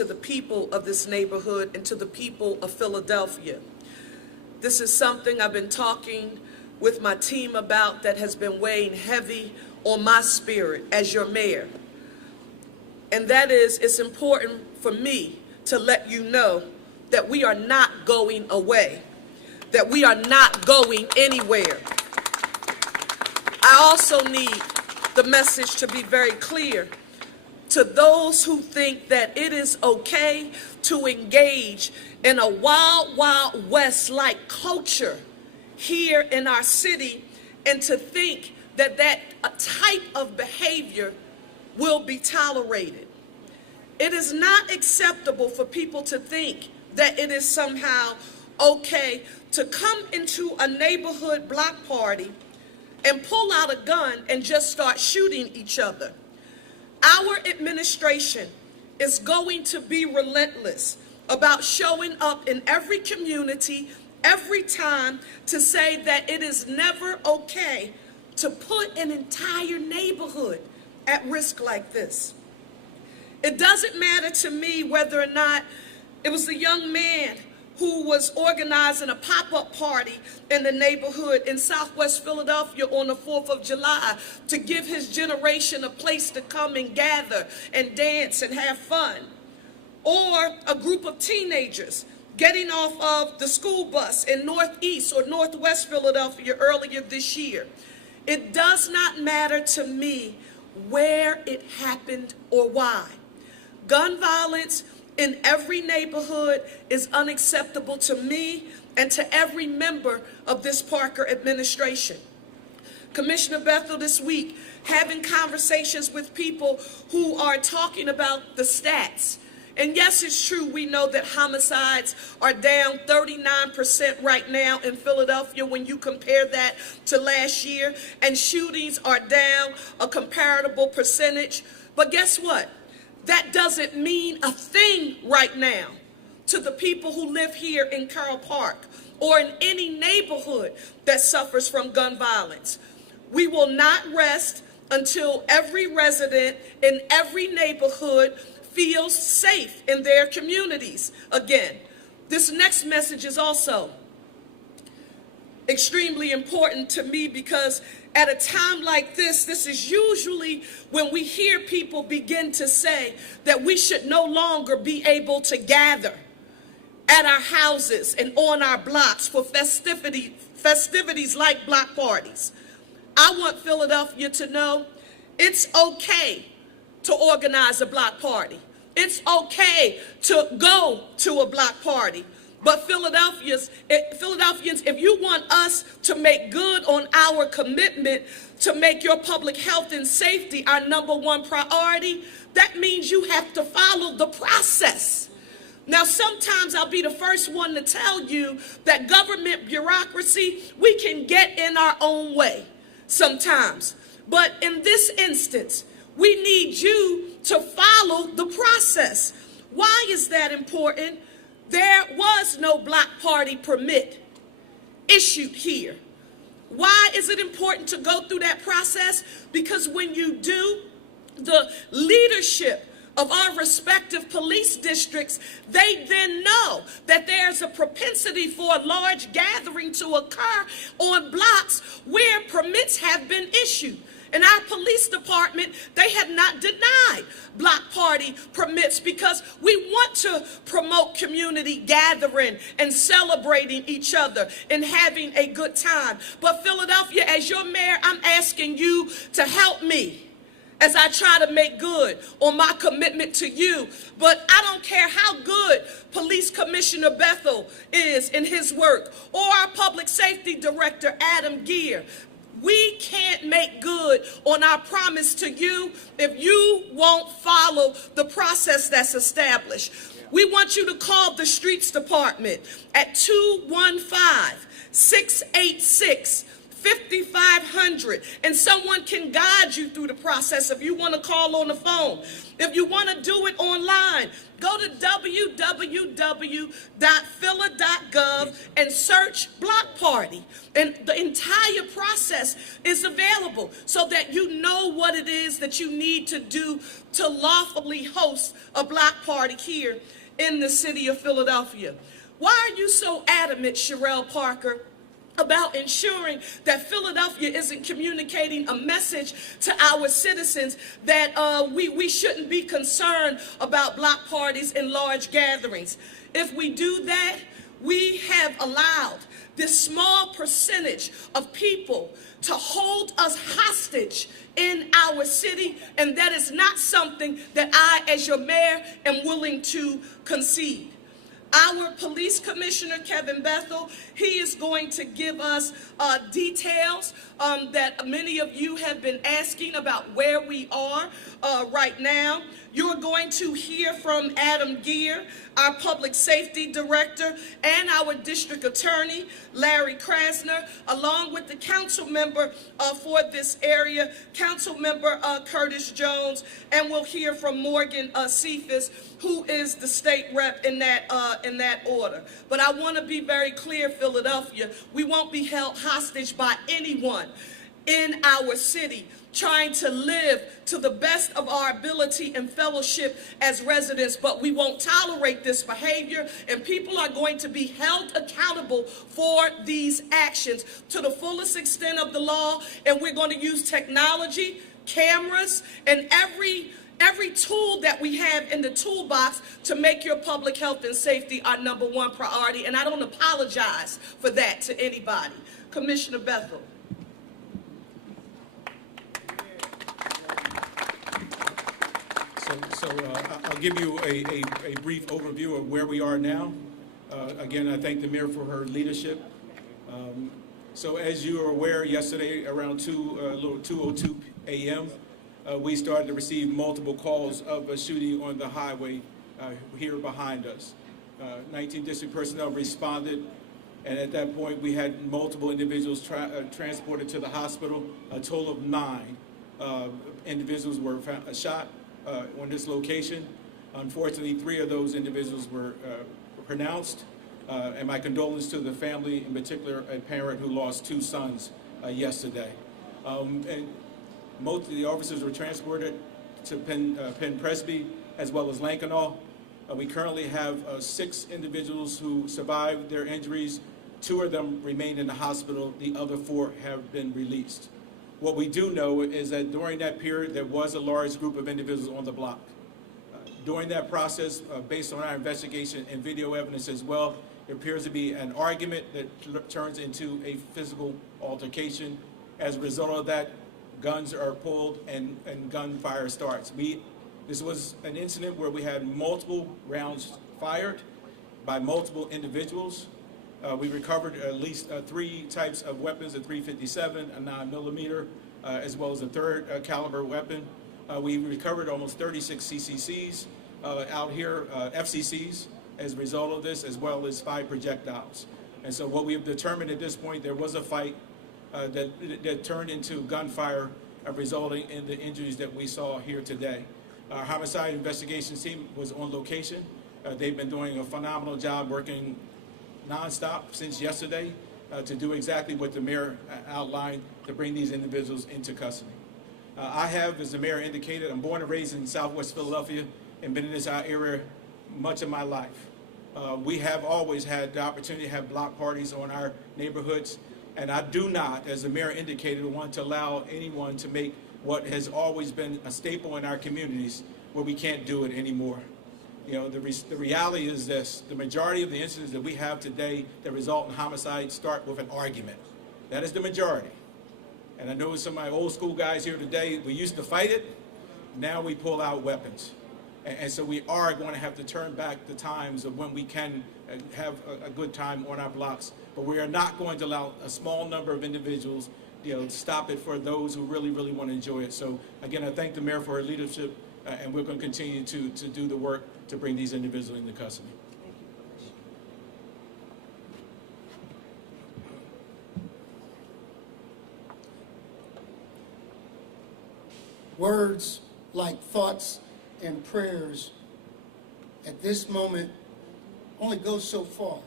to the people of this neighborhood and to the people of Philadelphia. This is something I've been talking with my team about that has been weighing heavy on my spirit as your mayor. And that is, it's important for me to let you know that we are not going away, that we are not going anywhere. I also need the message to be very clear to those who think that it is okay to engage in a wild, wild west-like culture here in our city and to think that that type of behavior will be tolerated. It is not acceptable for people to think that it is somehow okay to come into a neighborhood block party and pull out a gun and just start shooting each other. Our administration is going to be relentless about showing up in every community, every time, to say that it is never okay to put an entire neighborhood at risk like this. It doesn't matter to me whether or not it was a young man who was organizing a pop-up party in the neighborhood in Southwest Philadelphia on the 4th of July to give his generation a place to come and gather and dance and have fun. Or a group of teenagers getting off of the school bus in Northeast or Northwest Philadelphia earlier this year. It does not matter to me where it happened or why. Gun violence in every neighborhood is unacceptable to me and to every member of this Parker administration. Commissioner Bethel this week having conversations with people who are talking about the stats. And yes, it's true, we know that homicides are down 39% right now in Philadelphia when you compare that to last year, and shootings are down a comparable percentage. But guess what? That doesn't mean a thing right now to the people who live here in Carroll Park or in any neighborhood that suffers from gun violence. We will not rest until every resident in every neighborhood feels safe in their communities again. This next message is also extremely important to me because at a time like this is usually when we hear people begin to say that we should no longer be able to gather at our houses and on our blocks for festivities like block parties. I want Philadelphia to know it's okay to organize a block party. It's okay to go to a block party. But Philadelphians, if you want us to make good on our commitment to make your public health and safety our #1 priority, that means you have to follow the process. Now, sometimes I'll be the first one to tell you that government bureaucracy, we can get in our own way sometimes. But in this instance, we need you to follow the process. Why is that important? There was no block party permit issued here. Why is it important to go through that process? Because when you do, the leadership of our respective police districts, they then know that there's a propensity for a large gathering to occur on blocks where permits have been issued. In our police department, they have not denied block party permits because we want to promote community gathering and celebrating each other and having a good time. But Philadelphia, as your mayor, I'm asking you to help me as I try to make good on my commitment to you. But I don't care how good Police Commissioner Bethel is in his work or our Public Safety Director, Adam Geer. We can't make good on our promise to you if you won't follow the process that's established. We want you to call the Streets Department at 215-686 5500, and someone can guide you through the process if you want to call on the phone. If you want to do it online, go to www.phila.gov and search Block Party. And the entire process is available so that you know what it is that you need to do to lawfully host a block party here in the city of Philadelphia. Why are you so adamant, Cherelle Parker, about ensuring that Philadelphia isn't communicating a message to our citizens that we shouldn't be concerned about block parties and large gatherings? If we do that, we have allowed this small percentage of people to hold us hostage in our city, and that is not something that I, as your mayor, am willing to concede. Our police commissioner, Kevin Bethel, he is going to give us details that many of you have been asking about where we are right now. You're going to hear from Adam Geer, our public safety director, and our district attorney, Larry Krasner, along with the council member for this area, council member Curtis Jones, and we'll hear from Morgan Cephas, who is the state rep in that order. But I want to be very clear, Philadelphia, we won't be held hostage by anyone in our city trying to live to the best of our ability and fellowship as residents, but we won't tolerate this behavior, and people are going to be held accountable for these actions to the fullest extent of the law, and we're going to use technology, cameras, and every tool that we have in the toolbox to make your public health and safety our #1 priority, and I don't apologize for that to anybody. Commissioner Bethel. So I'll give you a brief overview of where we are now. Again, I thank the mayor for her leadership. So as you are aware, yesterday around 2:02 a.m., we started to receive multiple calls of a shooting on the highway here behind us. 19 district personnel responded, and at that point we had multiple individuals transported to the hospital. A total of 9 individuals were shot on this location. Unfortunately, 3 of those individuals were pronounced, and my condolences to the family, in particular a parent who lost 2 sons yesterday. And most of the officers were transported to Penn Presby as well as Lankenau. We currently have 6 individuals who survived their injuries. 2 of them remain in the hospital. The other 4 have been released. What we do know is that during that period, there was a large group of individuals on the block. During that process, based on our investigation and video evidence as well, there appears to be an argument that turns into a physical altercation. As a result of that, guns are pulled and gunfire starts. This was an incident where we had multiple rounds fired by multiple individuals. We recovered at least 3 types of weapons, a .357, a 9mm, as well as a .3 caliber weapon. We recovered almost 36 CCCs out here, FCCs, as a result of this, as well as 5 projectiles. And so what we have determined at this point, there was a fight that turned into gunfire, resulting in the injuries that we saw here today. Our homicide investigations team was on location. They've been doing a phenomenal job working nonstop since yesterday to do exactly what the mayor outlined, to bring these individuals into custody. I have, as the mayor indicated, I'm born and raised in Southwest Philadelphia and been in this area much of my life. We have always had the opportunity to have block parties on our neighborhoods, and I do not, as the mayor indicated, want to allow anyone to make what has always been a staple in our communities where we can't do it anymore. You know, the reality is this: the majority of the incidents that we have today that result in homicide start with an argument. That is the majority. And I know some of my old school guys here today, we used to fight it, now we pull out weapons. And so we are going to have to turn back the times of when we can have a good time on our blocks. But we are not going to allow a small number of individuals, stop it for those who really, really want to enjoy it. So again, I thank the mayor for her leadership, and we're going to continue to do the work to bring these individuals into custody. words like thoughts and prayers at this moment only go so far.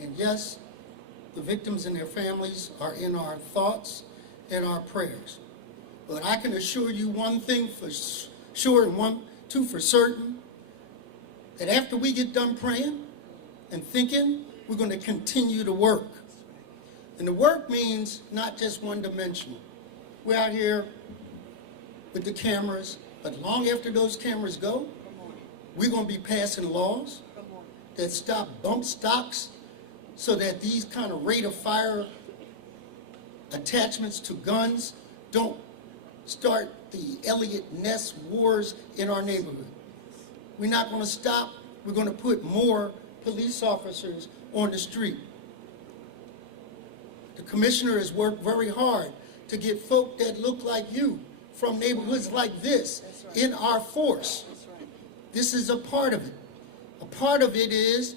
And yes, the victims and their families are in our thoughts and our prayers. But I can assure you one thing for sure and two for certain, that after we get done praying and thinking, we're going to continue to work. And the work means not just one-dimensional. We're out here with the cameras, but long after those cameras go, we're going to be passing laws that stop bump stocks so that these kind of rate of fire attachments to guns don't start the Elliott Ness wars in our neighborhood. We're not going to stop. We're going to put more police officers on the street. The commissioner has worked very hard to get folk that look like you from neighborhoods like this in our force. This is a part of it. A part of it is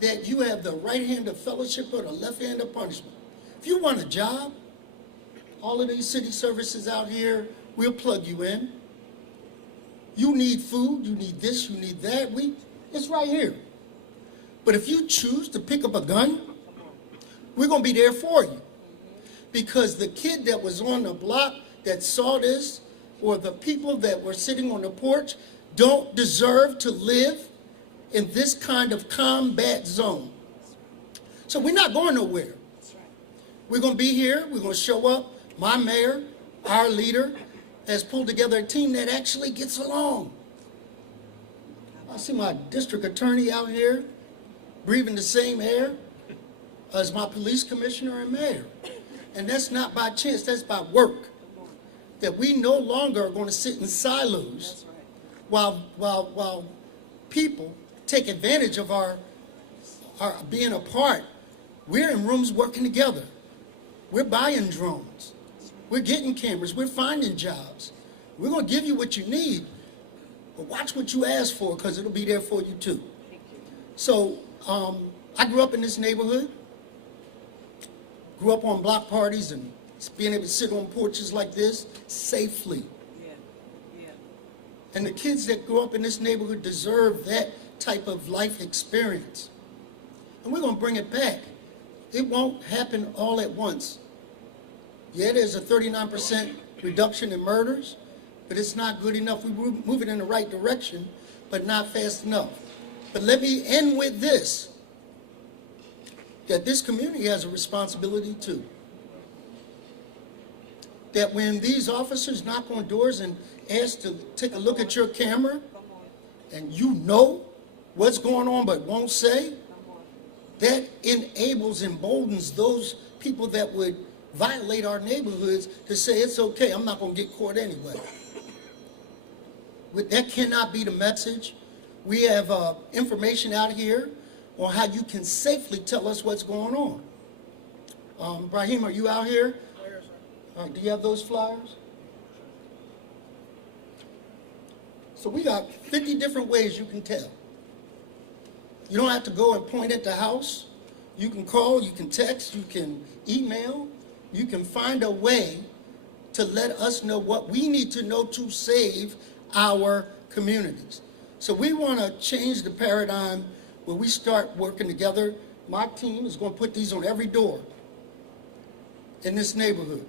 that you have the right hand of fellowship or the left hand of punishment. If you want a job, all of these city services out here, we'll plug you in. You need food, you need this, you need that, it's right here. But if you choose to pick up a gun, we're going to be there for you. Because the kid that was on the block that saw this, or the people that were sitting on the porch, don't deserve to live in this kind of combat zone. So we're not going nowhere. We're going to be here, we're going to show up. My mayor, our leader, has pulled together a team that actually gets along. I see my district attorney out here breathing the same air as my police commissioner and mayor. And that's not by chance, that's by work. That we no longer are going to sit in silos while people take advantage of our being apart. We're in rooms working together. We're buying drones. We're getting cameras. We're finding jobs. We're going to give you what you need, but watch what you ask for, because it'll be there for you too. So I grew up in this neighborhood, grew up on block parties and being able to sit on porches like this safely. And the kids that grew up in this neighborhood deserve that type of life experience. And we're going to bring it back. It won't happen all at once. Yeah, there's a 39% reduction in murders, but it's not good enough. We're moving in the right direction, but not fast enough. But let me end with this, that this community has a responsibility too. That when these officers knock on doors and ask to take a look at your camera, and you know what's going on but won't say, that emboldens those people that would violate our neighborhoods to say, it's okay, I'm not going to get caught anyway. That cannot be the message. We have information out here on how you can safely tell us what's going on. Brahim, are you out here? Do you have those flyers? So we got 50 different ways you can tell. You don't have to go and point at the house. You can call, you can text, you can email. You can find a way to let us know what we need to know to save our communities. So we want to change the paradigm where we start working together. My team is going to put these on every door in this neighborhood.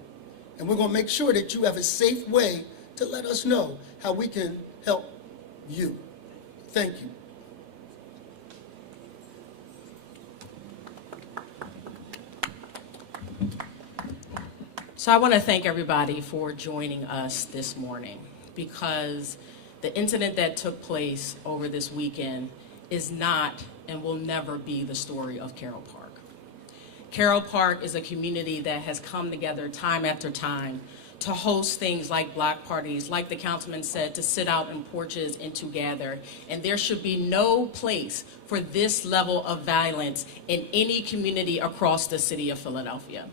And we're going to make sure that you have a safe way to let us know how we can help you. Thank you. So I want to thank everybody for joining us this morning, because the incident that took place over this weekend is not and will never be the story of Carroll Park. Carroll Park is a community that has come together time after time to host things like block parties, like the councilman said, to sit out in porches and to gather. And there should be no place for this level of violence in any community across the city of Philadelphia.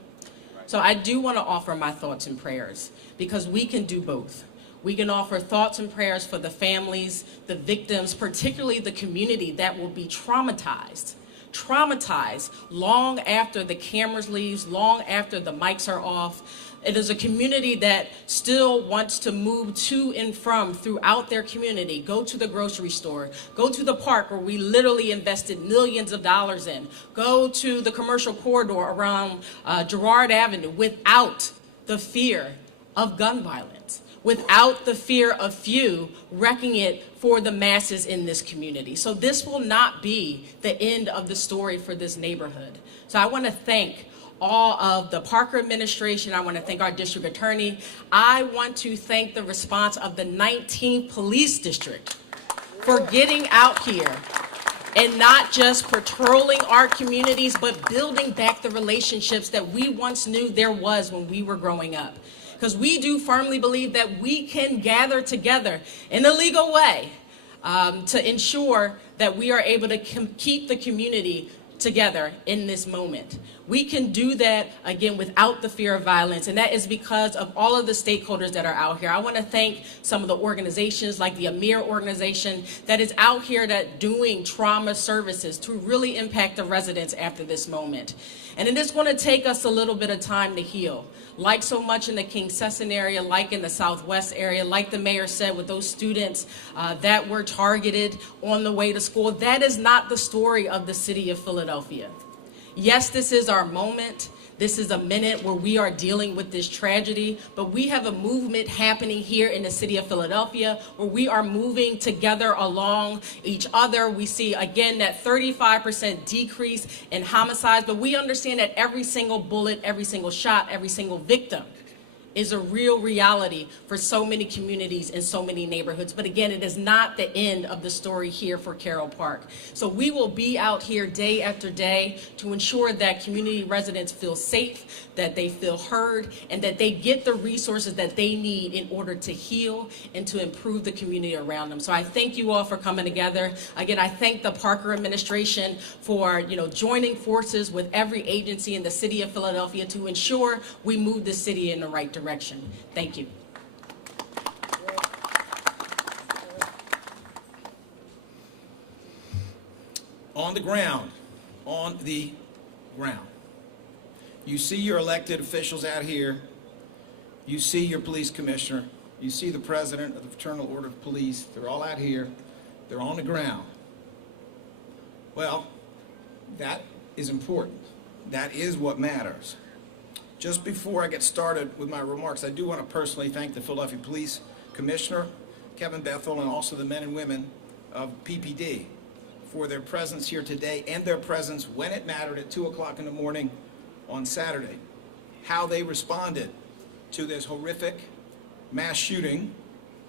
So I do want to offer my thoughts and prayers, because we can do both. We can offer thoughts and prayers for the families, the victims, particularly the community that will be traumatized long after the cameras leaves, long after the mics are off. It is a community that still wants to move to and from throughout their community, go to the grocery store, go to the park where we literally invested millions of dollars in, go to the commercial corridor around Girard Avenue without the fear of gun violence, without the fear of few wrecking it for the masses in this community. So this will not be the end of the story for this neighborhood. So I want to thank all of the Parker administration. I want to thank our district attorney. I want to thank the response of the 19th Police District for getting out here and not just patrolling our communities, but building back the relationships that we once knew there was when we were growing up. Because we do firmly believe that we can gather together in a legal way to ensure that we are able to keep the community together in this moment. We can do that, again, without the fear of violence, and that is because of all of the stakeholders that are out here. I want to thank some of the organizations like the AMIR organization that is out here that doing trauma services to really impact the residents after this moment. And it is going to take us a little bit of time to heal. Like so much in the King Sesson area, like in the Southwest area, like the mayor said with those students that were targeted on the way to school, that is not the story of the city of Philadelphia. Yes, this is our moment. This is a minute where we are dealing with this tragedy, but we have a movement happening here in the city of Philadelphia where we are moving together along each other. We see, again, that 35% decrease in homicides, but we understand that every single bullet, every single shot, every single victim is a real reality for so many communities and so many neighborhoods. But again, it is not the end of the story here for Carroll Park. So we will be out here day after day to ensure that community residents feel safe, that they feel heard, and that they get the resources that they need in order to heal and to improve the community around them. So I thank you all for coming together. Again, I thank the Parker administration for joining forces with every agency in the city of Philadelphia to ensure we move the city in the right direction. Thank you. On the ground, you see your elected officials out here, you see your police commissioner, you see the president of the Fraternal Order of Police, they're all out here, they're on the ground. Well, that is important. That is what matters. Just before I get started with my remarks, I do want to personally thank the Philadelphia Police Commissioner, Kevin Bethel, and also the men and women of PPD for their presence here today and their presence when it mattered at 2 o'clock in the morning on Saturday. How they responded to this horrific mass shooting,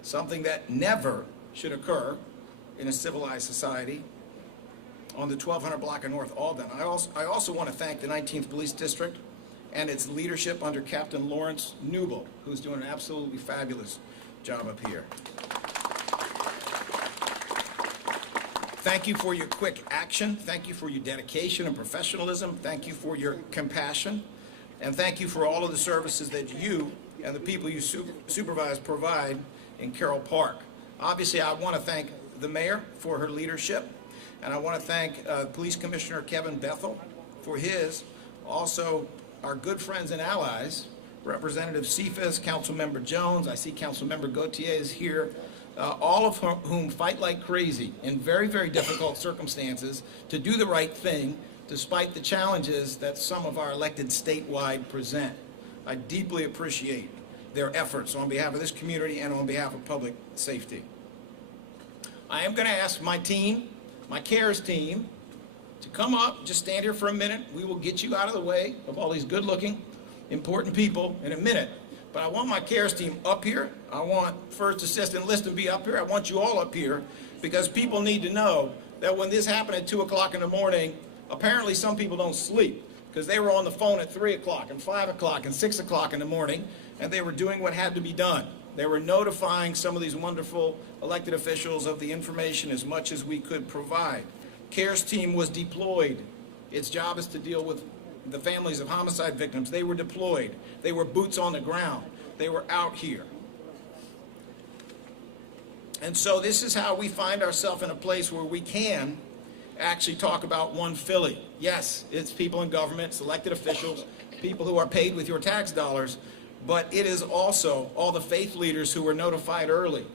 something that never should occur in a civilized society, on the 1200 block of North Alden. I also want to thank the 19th Police District and its leadership under Captain Lawrence Newble, who's doing an absolutely fabulous job up here. Thank you for your quick action. Thank you for your dedication and professionalism. Thank you for your compassion. And thank you for all of the services that you and the people you supervise provide in Carroll Park. Obviously, I want to thank the mayor for her leadership, and I want to thank Police Commissioner Kevin Bethel for his. Also, our good friends and allies, Representative Cephas, Councilmember Jones, I see Councilmember Gautier is here, all of whom fight like crazy in very, very difficult circumstances to do the right thing despite the challenges that some of our elected statewide present. I deeply appreciate their efforts on behalf of this community and on behalf of public safety. I am going to ask my team, my CARES team, to come up, just stand here for a minute. We will get you out of the way of all these good-looking, important people in a minute. But I want my CARES team up here. I want First Assistant List to be up here. I want you all up here because people need to know that when this happened at 2 o'clock in the morning, apparently some people don't sleep because they were on the phone at 3 o'clock and 5 o'clock and 6 o'clock in the morning, and they were doing what had to be done. They were notifying some of these wonderful elected officials of the information as much as we could provide. CARES team was deployed. Its job is to deal with the families of homicide victims. They were deployed. They were boots on the ground. They were out here. And so this is how we find ourselves in a place where we can actually talk about one Philly. Yes, it's people in government, it's elected officials, people who are paid with your tax dollars, but it is also all the faith leaders who were notified early,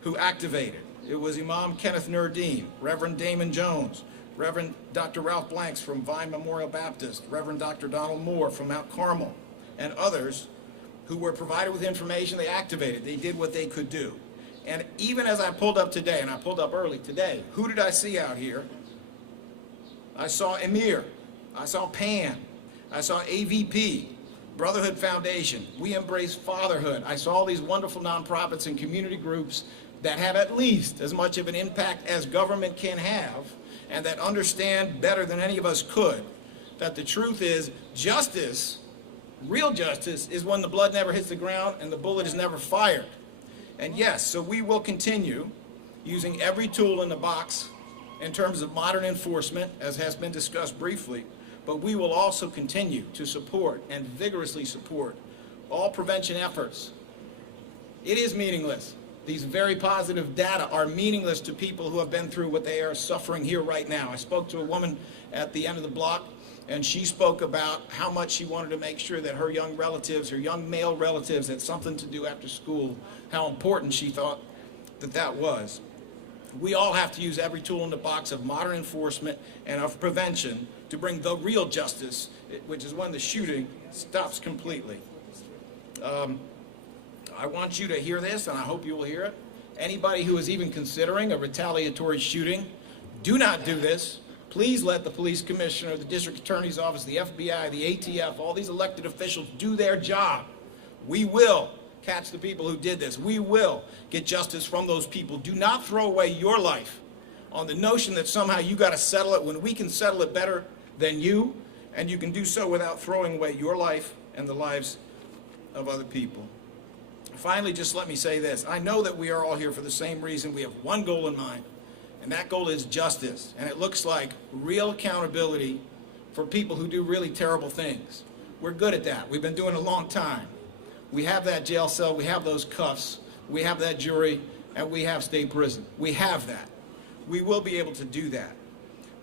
who activated. It was Imam Kenneth Nurdeen, Reverend Damon Jones, Reverend Dr. Ralph Blanks from Vine Memorial Baptist, Reverend Dr. Donald Moore from Mount Carmel, and others who were provided with information. They activated. They did what they could do. And even as I pulled up today, and I pulled up early today, who did I see out here? I saw Emir. I saw PAN. I saw AVP, Brotherhood Foundation. We Embrace Fatherhood. I saw all these wonderful nonprofits and community groups that have at least as much of an impact as government can have, and that understand better than any of us could that the truth is justice, real justice, is when the blood never hits the ground and the bullet is never fired. And yes, so we will continue using every tool in the box in terms of modern enforcement, as has been discussed briefly, but we will also continue to support and vigorously support all prevention efforts. It is meaningless. These very positive data are meaningless to people who have been through what they are suffering here right now. I spoke to a woman at the end of the block, and she spoke about how much she wanted to make sure that her young relatives, her young male relatives, had something to do after school, how important she thought that that was. We all have to use every tool in the box of modern enforcement and of prevention to bring the real justice, which is when the shooting stops completely. I want you to hear this, and I hope you will hear it. Anybody who is even considering a retaliatory shooting, do not do this. Please let the police commissioner, the district attorney's office, the FBI, the ATF, all these elected officials do their job. We will catch the people who did this. We will get justice from those people. Do not throw away your life on the notion that somehow you got to settle it when we can settle it better than you, and you can do so without throwing away your life and the lives of other people. Finally, just let me say this. I know that we are all here for the same reason. We have one goal in mind, and that goal is justice. And it looks like real accountability for people who do really terrible things. We're good at that. We've been doing it a long time. We have that jail cell, we have those cuffs, we have that jury, and we have state prison. We have that. We will be able to do that.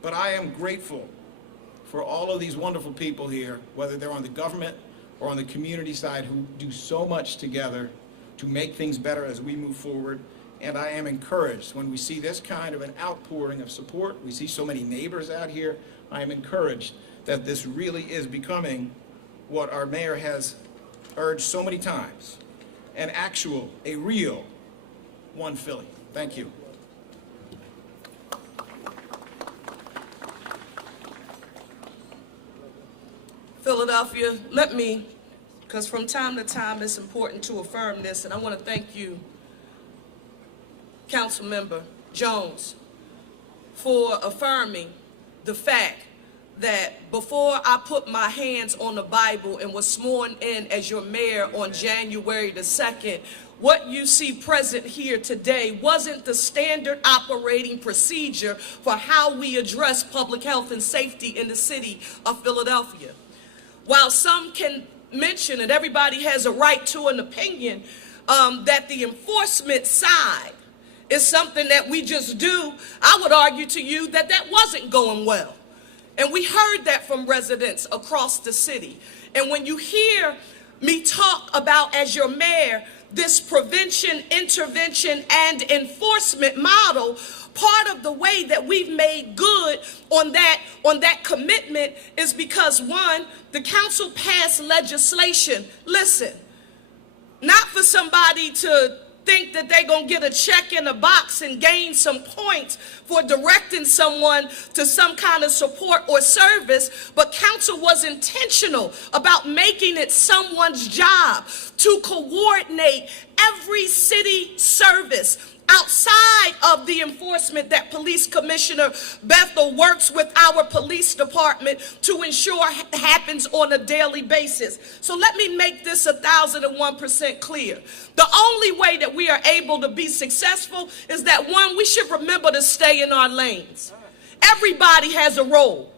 But I am grateful for all of these wonderful people here, whether they're on the government or on the community side, who do so much together to make things better as we move forward. And I am encouraged when we see this kind of an outpouring of support. We see so many neighbors out here. I am encouraged that this really is becoming what our mayor has urged so many times, an actual, a real One Philly. Thank you. Philadelphia, let me, because from time to time it's important to affirm this, and I want to thank you, Councilmember Jones, for affirming the fact that before I put my hands on the Bible and was sworn in as your mayor on January the 2nd, what you see present here today wasn't the standard operating procedure for how we address public health and safety in the city of Philadelphia. While some can mention, and everybody has a right to an opinion, that the enforcement side is something that we just do, I would argue to you that that wasn't going well. And we heard that from residents across the city. And when you hear me talk about, as your mayor, this prevention, intervention, and enforcement model, part of the way that we've made good on that commitment is because, one, the council passed legislation, listen, not for somebody to think that they're going to get a check in a box and gain some points for directing someone to some kind of support or service, but council was intentional about making it someone's job to coordinate every city service outside of the enforcement that Police Commissioner Bethel works with our police department to ensure happens on a daily basis. So let me make this 1,001% clear. The only way that we are able to be successful is that, one, we should remember to stay in our lanes. Everybody has a role.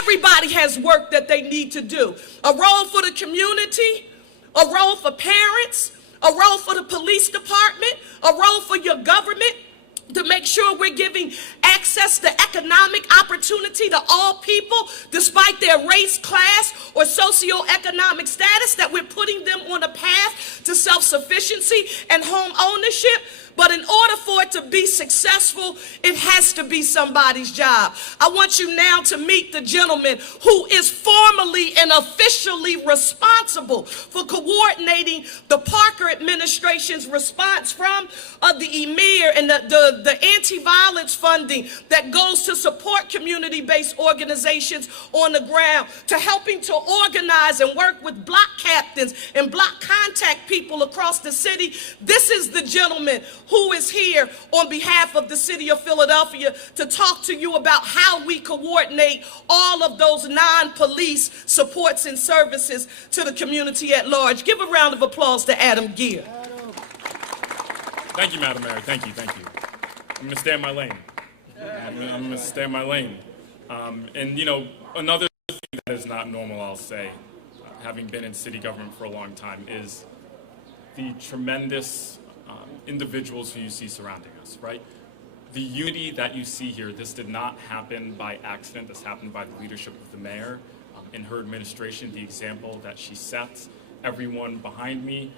Everybody has work that they need to do. A role for the community, a role for parents, a role for the police department, a role for your government, to make sure we're giving access to economic opportunity to all people, despite their race, class, or socioeconomic status, that we're putting them on a path to self-sufficiency and home ownership. But in order for it to be successful, it has to be somebody's job. I want you now to meet the gentleman who is formally and officially responsible for coordinating the Parker administration's response from the EMIR and the anti-violence funding that goes to support community-based organizations on the ground, to helping to organize and work with block captains and block contact people across the city. This is the gentleman who is here on behalf of the city of Philadelphia to talk to you about how we coordinate all of those non-police supports and services to the community at large. Give a round of applause to Adam Gear. Thank you, Madam Mayor. Thank you. I'm going to stay in my lane. I'm going to stay in my lane. And, you know, another thing that is not normal, I'll say, having been in city government for a long time, is the tremendous individuals who you see surrounding us, right? The unity that you see here, this did not happen by accident. This happened by the leadership of the mayor and her administration, the example that she sets. Everyone behind me,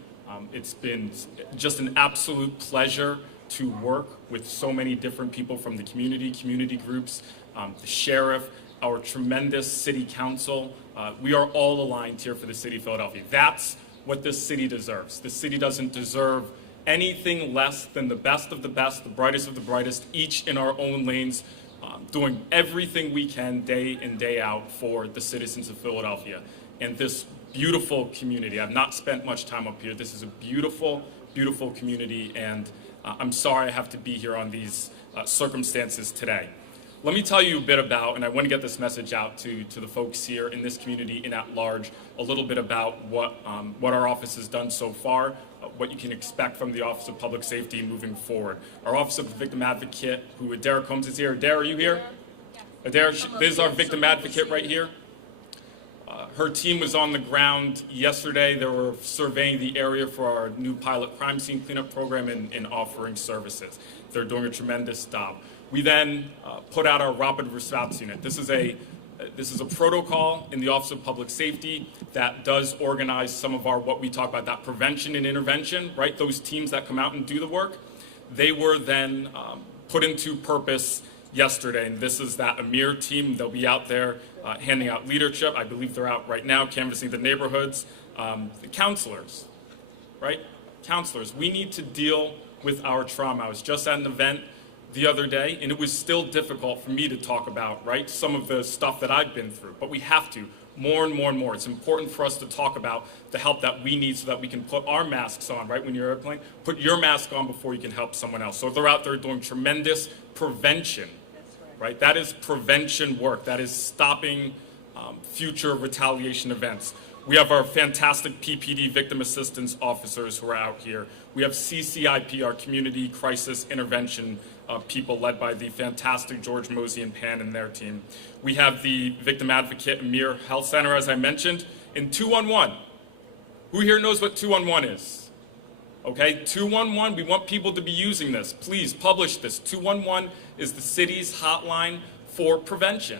it's been just an absolute pleasure to work with so many different people from the community groups, the sheriff, our tremendous city council. We are all aligned here for the city of Philadelphia. That's what this city deserves. The city doesn't deserve anything less than the best of the best, the brightest of the brightest, each in our own lanes, doing everything we can day in, day out for the citizens of Philadelphia and this beautiful community. I've not spent much time up here. This is a beautiful, beautiful community, and I'm sorry I have to be here on these circumstances today. Let me tell you a bit about, and I want to get this message out to the folks here in this community and at large, a little bit about what our office has done so far, what you can expect from the Office of Public Safety moving forward. Our Office of the Victim Advocate, who Adair Combs is here. Adair, are you here? Yeah. Adair, this is our Victim Advocate right here. Her team was on the ground yesterday. They were surveying the area for our new pilot crime scene cleanup program and offering services. They're doing a tremendous job. We then put out our rapid response unit. This is a protocol in the Office of Public Safety that does organize some of our, what we talk about, that prevention and intervention, right? Those teams that come out and do the work. They were then put into purpose yesterday, and this is that EMIR team. They'll be out there handing out leadership. I believe they're out right now canvassing the neighborhoods. The counselors, right? Counselors, we need to deal with our trauma. I was just at an event the other day, and it was still difficult for me to talk about, right, some of the stuff that I've been through, but we have to, more and more and more. It's important for us to talk about the help that we need so that we can put our masks on, right, when you're airplane, put your mask on before you can help someone else. So they're out there doing tremendous prevention, right? That is prevention work. That is stopping future retaliation events. We have our fantastic PPD victim assistance officers who are out here. We have CCIP, our community crisis intervention people led by the fantastic George Mosey and Pan and their team. We have the Victim Advocate EMIR Health Center, as I mentioned, and 211. Who here knows what 211 is? Okay, 211, we want people to be using this. Please publish this. 211 is the city's hotline for prevention,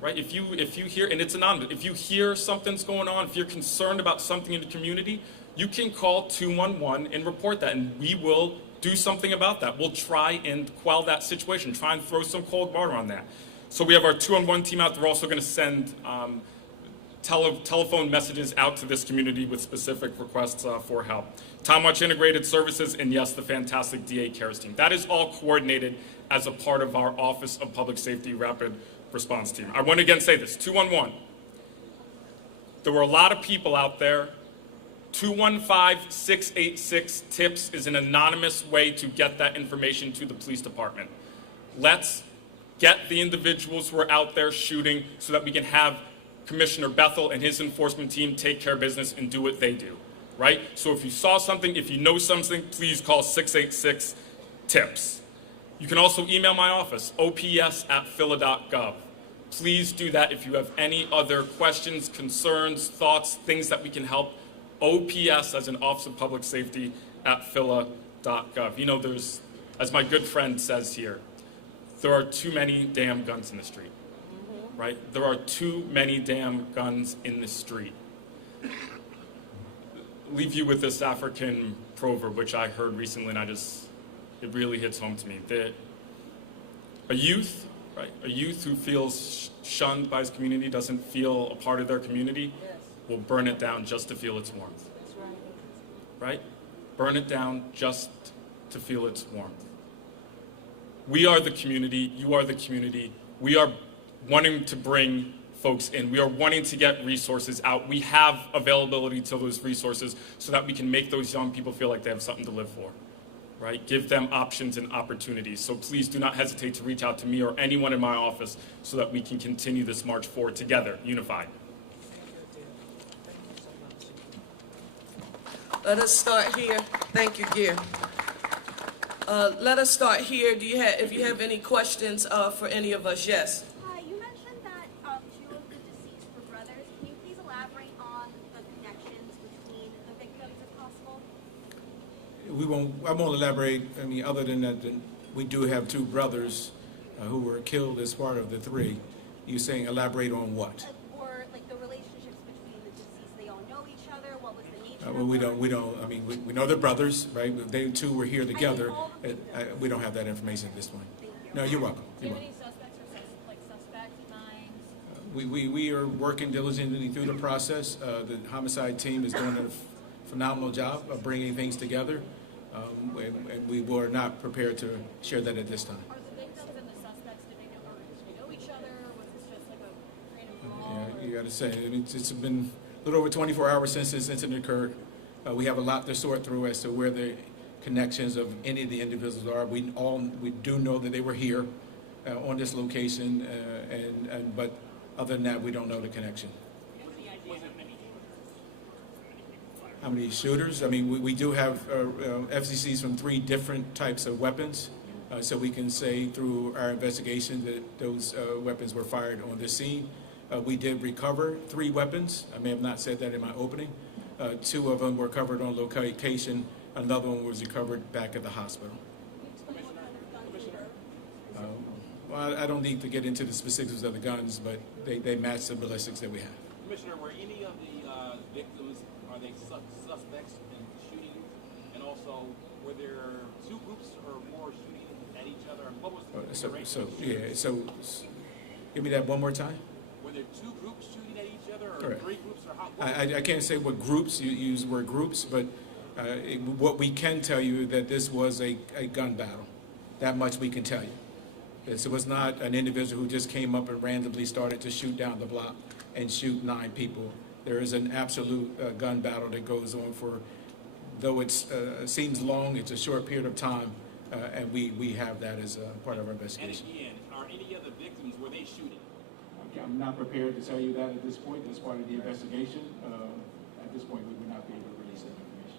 right? If you hear, and it's anonymous, if you hear something's going on, if you're concerned about something in the community, you can call 211 and report that, and we will do something about that. We'll try and quell that situation, try and throw some cold water on that. So we have our 211 team out there. We're also going to send telephone messages out to this community with specific requests for help. Time Watch Integrated Services, and yes, the fantastic DA Cares team. That is all coordinated as a part of our Office of Public Safety Rapid Response Team. I want to again say this, 211. There were a lot of people out there. 215-686-TIPS is an anonymous way to get that information to the police department. Let's get the individuals who are out there shooting so that we can have Commissioner Bethel and his enforcement team take care of business and do what they do, right? So if you saw something, if you know something, please call 686-TIPS. You can also email my office, ops@phila.gov. Please do that if you have any other questions, concerns, thoughts, things that we can help. OPS as an Office of Public Safety at phila.gov. You know, there's as my good friend says here, there are too many damn guns in the street, right? There are too many damn guns in the street. Leave you with this African proverb, which I heard recently, and it really hits home to me. That a youth, right? A youth who feels shunned by his community, doesn't feel a part of their community, will burn it down just to feel its warmth. Right? Burn it down just to feel its warmth. We are the community. You are the community. We are wanting to bring folks in. We are wanting to get resources out. We have availability to those resources so that we can make those young people feel like they have something to live for, right? Give them options and opportunities. So please do not hesitate to reach out to me or anyone in my office so that we can continue this march forward together, unified. Let us start here. Thank you, Gear. Let us start here. If you have any questions for any of us, yes. Hi, you mentioned that two of the deceased were brothers. Can you please elaborate on the connections between the victims, if possible? I won't elaborate, other than that, we do have two brothers who were killed as part of the three. You're saying elaborate on what? Or like the relationships between the deceased, they all know each other? What was the nature Well, we know they're brothers, right? They two were here together. We don't have that information at this point. No, you're welcome. Do you have any suspects or suspect minds? We are working diligently through the process. The homicide team is doing a phenomenal job of bringing things together, and we were not prepared to share that at this time. Are the victims and the suspects, do they know each other, or was this just like a random brawl? Yeah, you got to say, it's been a little over 24 hours since this incident occurred. We have a lot to sort through as to where the connections of any of the individuals are. We do know that they were here on this location, but other than that, we don't know the connection. How many shooters? We do have FCCs from 3 different types of weapons, so we can say through our investigation that those weapons were fired on this scene. We did recover 3 weapons. I may have not said that in my opening. 2 of them were covered on location. Another one was recovered back at the hospital. Well, I don't need to get into the specifics of the guns, but they match the ballistics that we have. Commissioner, were any of the victims, are they suspects in shooting? And also, were there 2 groups or more shooting at each other? What was the So give me that one more time. Were there 2 groups shooting at each other, or Correct. 3 groups, or how? I can't say what groups, you use word groups, but what we can tell you that this was a gun battle. That much we can tell you. It was not an individual who just came up and randomly started to shoot down the block and shoot 9 people. There is an absolute gun battle that goes on for, though it seems long, it's a short period of time, and we have that as part of our investigation. And again, are any of the victims, were they shooting? I'm not prepared to tell you that at this point. That's part of the investigation. At this point, we would not be able to release that information.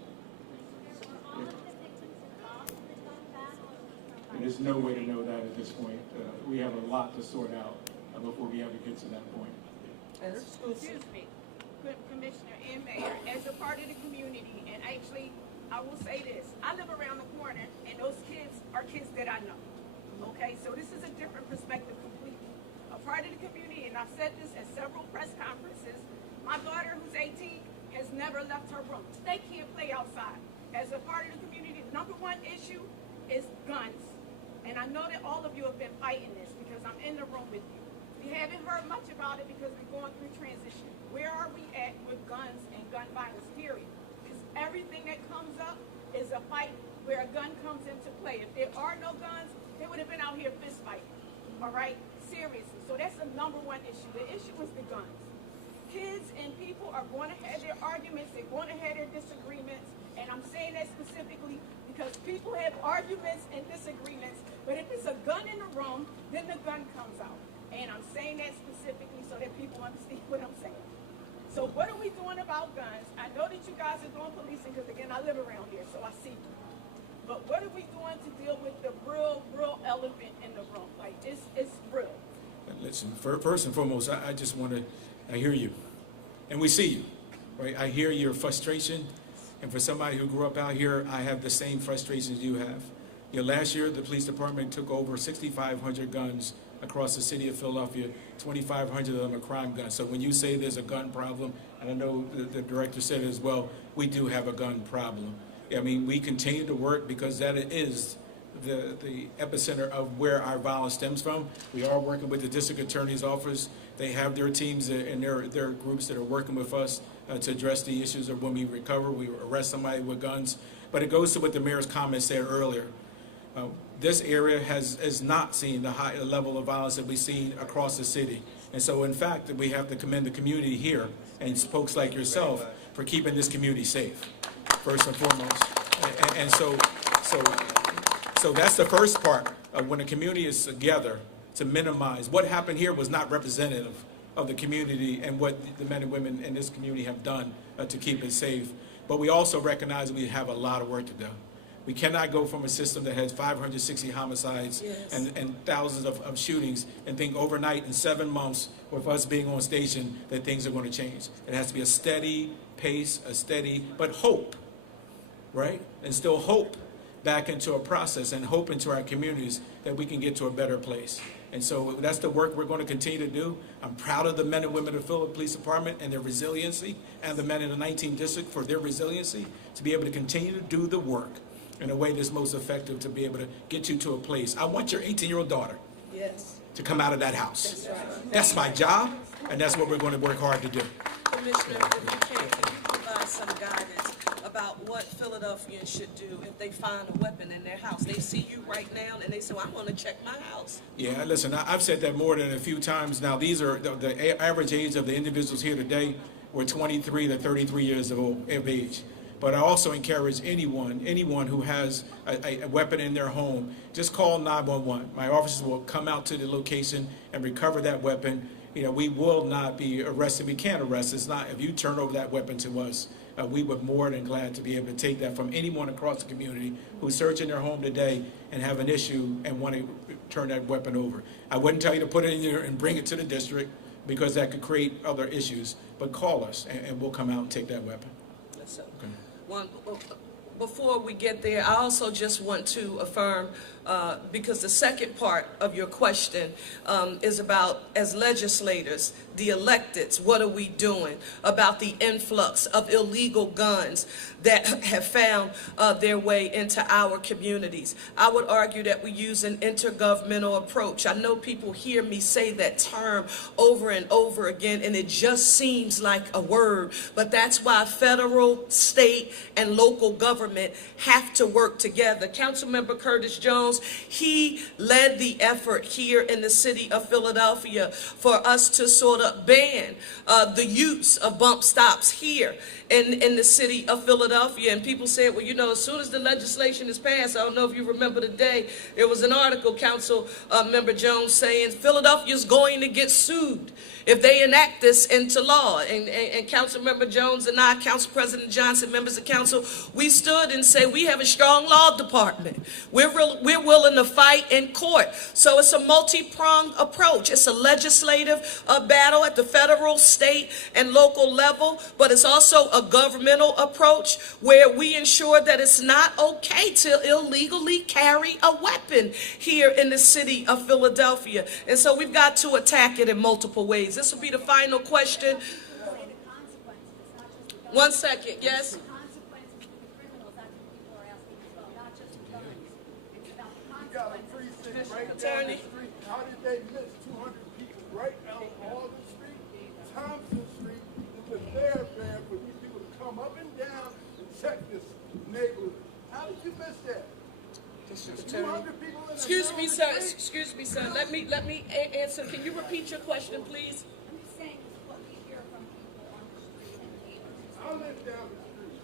And there's no way to know that at this point. We have a lot to sort out before we ever get to that point. Excuse me, Commissioner and Mayor, as a part of the community, and actually, I will say this, I live around the corner, and those kids are kids that I know, okay? So this is a different perspective completely. A part of the community, and I've said this at several press conferences, my daughter, who's 18, has never left her room. They can't play outside. As a part of the community, the number 1 issue is guns. And I know that all of you have been fighting this because I'm in the room with you. We haven't heard much about it because we're going through transition. Where are we at with guns and gun violence, period? Because everything that comes up is a fight where a gun comes into play. If there are no guns, they would have been out here fist fighting, all right? Seriously. So that's the number 1 issue. The issue is the guns. Kids and people are going to have their arguments. They're going to have their disagreements. And I'm saying that specifically because people have arguments and disagreements. But if it's a gun in the room, then the gun comes out. And I'm saying that specifically so that people understand what I'm saying. So what are we doing about guns? I know that you guys are doing policing because, again, I live around here, so I see you. But what are we doing to deal with the real elephant in the room? Like, it's real. Listen, first and foremost, I just want to, I hear you, and we see you, right? I hear your frustration, and for somebody who grew up out here, I have the same frustrations you have. Last year, the police department took over 6,500 guns across the city of Philadelphia. 2,500 of them are crime guns. So when you say there's a gun problem, and I know the director said it as well, we do have a gun problem. I mean, we continue to work because that is the epicenter of where our violence stems from. We are working with the district attorney's office. They have their teams and their groups that are working with us to address the issues of when we recover, we arrest somebody with guns. But it goes to what the mayor's comment said earlier. This area has not seen the high level of violence that we've seen across the city. And so, in fact, we have to commend the community here and folks like yourself for keeping this community safe, first and foremost. And so that's the first part of when the community is together to minimize. What happened here was not representative of the community and what the men and women in this community have done to keep it safe. But we also recognize that we have a lot of work to do. We cannot go from a system that has 560 homicides and thousands of shootings and think overnight in 7 months with us being on station that things are going to change. It has to be a steady pace, but hope, right? And still hope back into a process and hope into our communities that we can get to a better place. And so that's the work we're going to continue to do. I'm proud of the men and women of the Philadelphia Police Department and their resiliency, and the men in the 19th District for their resiliency to be able to continue to do the work in a way that's most effective to be able to get you to a place. I want your 18-year-old daughter to come out of that house. That's my job, and that's what we're going to work hard to do. Commissioner, if you can you provide some guidance about what Philadelphians should do if they find a weapon in their house? They see you right now and they say, well, I'm going to check my house. Yeah, listen, I've said that more than a few times now. These are the average age of the individuals here today were 23 to 33 years of age. But I also encourage anyone who has a weapon in their home, just call 911. My officers will come out to the location and recover that weapon. We will not be arrested. We can't arrest. It's not, if you turn over that weapon to us, we would more than glad to be able to take that from anyone across the community who's searching their home today and have an issue and want to turn that weapon over. I wouldn't tell you to put it in there and bring it to the district because that could create other issues, but call us and we'll come out and take that weapon. Okay. Before we get there, I also just want to affirm, because the second part of your question is about, as legislators, the electeds, what are we doing about the influx of illegal guns that have found their way into our communities? I would argue that we use an intergovernmental approach. I know people hear me say that term over and over again, and it just seems like a word, but that's why federal, state, and local government have to work together. Councilmember Curtis Jones, he led the effort here in the city of Philadelphia for us to sort of ban the use of bump stops here in the city of Philadelphia. And people said, well, as soon as the legislation is passed, I don't know if you remember the day, there was an article, Council Member Jones, saying Philadelphia's going to get sued if they enact this into law. And Council Member Jones and I, Council President Johnson, members of council, we stood and say we have a strong law department. We're willing to fight in court. So it's a multi-pronged approach. It's a legislative battle at the federal, state, and local level, but it's also a governmental approach where we ensure that it's not okay to illegally carry a weapon here in the city of Philadelphia. And so we've got to attack it in multiple ways. This will be the final question. One second, yes? Attorney? How did they miss 200 people right out on Morgan Street, Thompson Street? It was their van for these people to come up and down and check this neighborhood. How did you miss that? 200 people in Excuse me, sir. Excuse me, sir. Let me answer. Can you repeat your question, please? I'm just saying what we hear from people on the street and neighbors. I live down the street.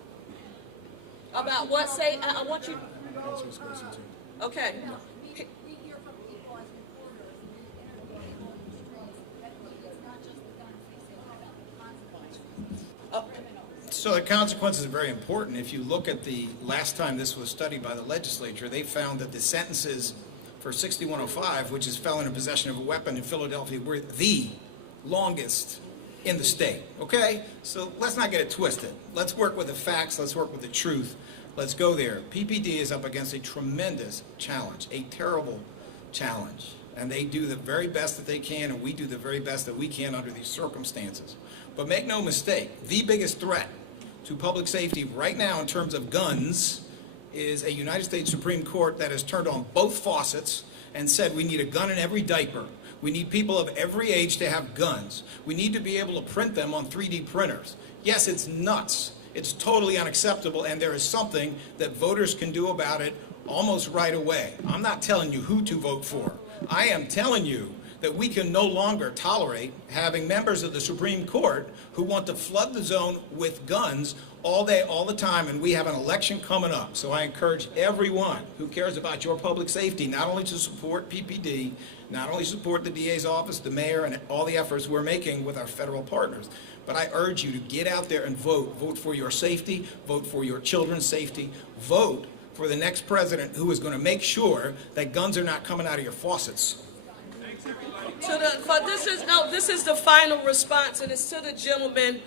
About what? Say, I want you. Okay. We hear from people as reporters and we interview people on the streets that it's not just the guns, they say, what about the consequences? So the consequences are very important. If you look at the last time this was studied by the legislature, they found that the sentences for 6105, which is felon in possession of a weapon in Philadelphia, were the longest in the state. Okay? So let's not get it twisted. Let's work with the facts. Let's work with the truth. Let's go there. PPD is up against a tremendous challenge, a terrible challenge. And they do the very best that they can, and we do the very best that we can under these circumstances. But make no mistake, the biggest threat to public safety right now in terms of guns is a United States Supreme Court that has turned on both faucets and said we need a gun in every diaper. We need people of every age to have guns. We need to be able to print them on 3D printers. Yes, it's nuts. It's totally unacceptable, and there is something that voters can do about it almost right away. I'm not telling you who to vote for. I am telling you that we can no longer tolerate having members of the Supreme Court who want to flood the zone with guns all day, all the time, and we have an election coming up. So I encourage everyone who cares about your public safety not only to support PPD, not only support the DA's office, the mayor, and all the efforts we're making with our federal partners, but I urge you to get out there and vote. Vote for your safety, vote for your children's safety, vote for the next president who is going to make sure that guns are not coming out of your faucets. This is the final response, and it's to the gentleman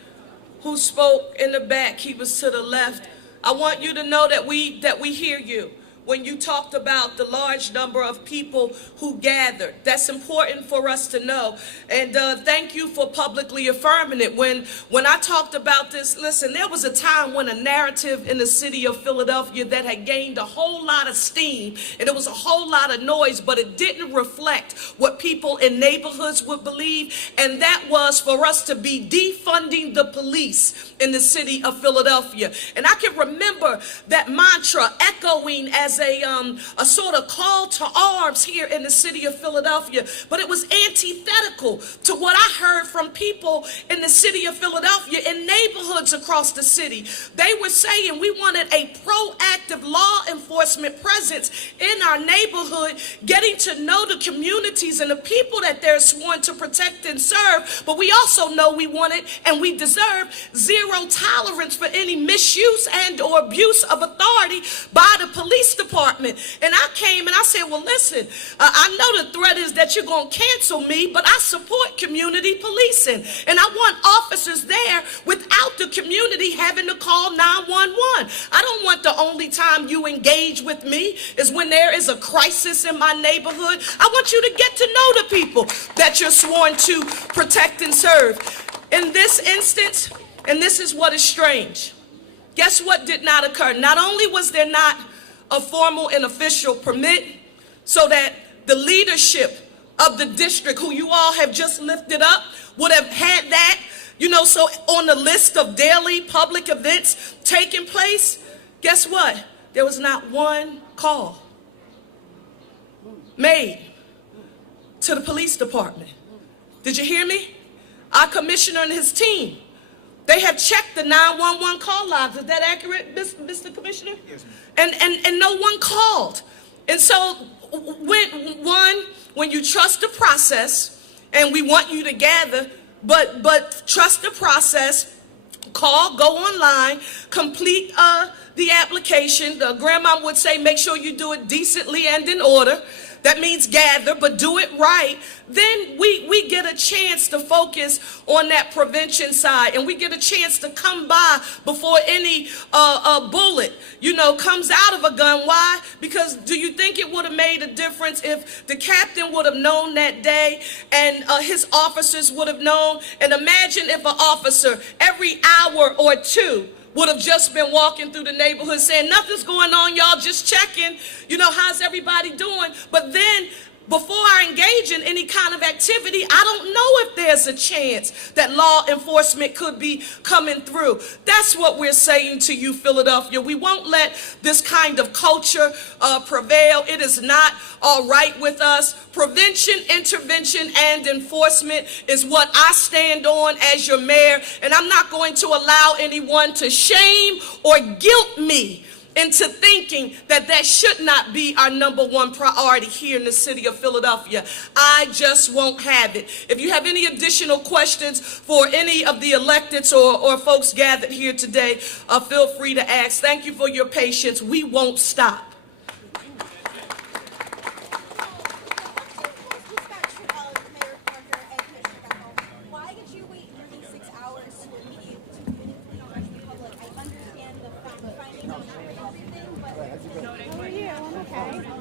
who spoke in the back. He was to the left. I want you to know that we hear you when you talked about the large number of people who gathered. That's important for us to know. And thank you for publicly affirming it. When I talked about this, listen, there was a time when a narrative in the city of Philadelphia that had gained a whole lot of steam, and it was a whole lot of noise, but it didn't reflect what people in neighborhoods would believe, and that was for us to be defunding the police in the city of Philadelphia. And I can remember that mantra echoing as a sort of call to arms here in the city of Philadelphia, but it was antithetical to what I heard from people in the city of Philadelphia in neighborhoods across the city. They were saying we wanted a proactive law enforcement presence in our neighborhood, getting to know the communities and the people that they're sworn to protect and serve, but we also know we wanted and we deserve zero tolerance for any misuse and or abuse of authority by the police department. And I came and I said, well, listen, I know the threat is that you're going to cancel me, but I support community policing. And I want officers there without the community having to call 911. I don't want the only time you engage with me is when there is a crisis in my neighborhood. I want you to get to know the people that you're sworn to protect and serve. In this instance, and this is what is strange, guess what did not occur? Not only was there not a formal and official permit so that the leadership of the district, who you all have just lifted up, would have had that, so on the list of daily public events taking place, guess what? There was not one call made to the police department. Did you hear me? Our commissioner and his team, they have checked the 911 call logs. Is that accurate, Mr. Commissioner? Yes, ma'am. And no one called. And so when you trust the process, and we want you to gather, but trust the process, call, go online, complete the application. The grandma would say, make sure you do it decently and in order. That means gather, but do it right. Then we get a chance to focus on that prevention side, and we get a chance to come by before any bullet, comes out of a gun. Why? Because do you think it would have made a difference if the captain would have known that day and his officers would have known? And imagine if an officer every hour or two would have just been walking through the neighborhood saying, nothing's going on, y'all, just checking, how's everybody doing? But then before I engage in any kind of activity, I don't know if there's a chance that law enforcement could be coming through. That's what we're saying to you, Philadelphia. We won't let this kind of culture prevail. It is not all right with us. Prevention, intervention, and enforcement is what I stand on as your mayor, and I'm not going to allow anyone to shame or guilt me into thinking that should not be our number one priority here in the city of Philadelphia. I just won't have it. If you have any additional questions for any of the electeds or folks gathered here today, feel free to ask. Thank you for your patience. We won't stop. Why did you wait 36 hours to immediately notify the public? I understand the fact finding. okay?